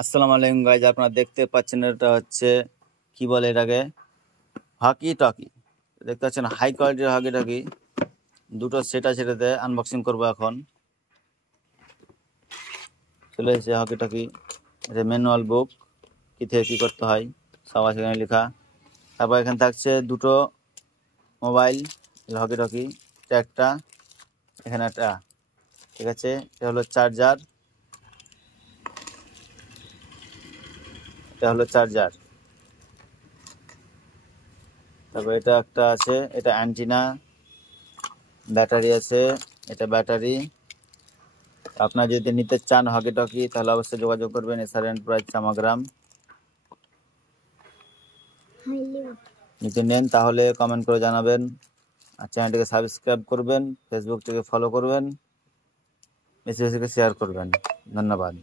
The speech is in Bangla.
আসসালামু আলাইকুম গাইজ, আপনারা দেখতে পাচ্ছেন এটা হচ্ছে কি বলে এটাকে হকি টকি। দেখতে পাচ্ছেন হাই কোয়ালিটির হকি টকি, দুটো সেট আছে। এটাতে আনবক্সিং করবো এখন। চলে এসেছে হকি টকি, এটা ম্যানুয়াল বুক, কি থেকে কী করতে হয় সব আছে এখানে লেখা। তারপর এখানে থাকছে দুটো মোবাইল হকি টকি, একটা এখানে একটা, ঠিক আছে। এটা হলো চার্জার, এটা হলো চার্জার। তারপর এটা একটা আছে, এটা অ্যান্টিনা, ব্যাটারি আছে, এটা ব্যাটারি। আপনারা যদি নিতে চান হকি টকি তাহলে অবশ্যই যোগাযোগ করবেন এসআর এন্টারপ্রাইজ চামাগ্রাম। যদি নেন তাহলে কমেন্ট করে জানাবেন, আর চ্যানেলটিকে সাবস্ক্রাইব করবেন, ফেসবুক থেকে ফলো করবেন, বেশি বেশি শেয়ার করবেন। ধন্যবাদ।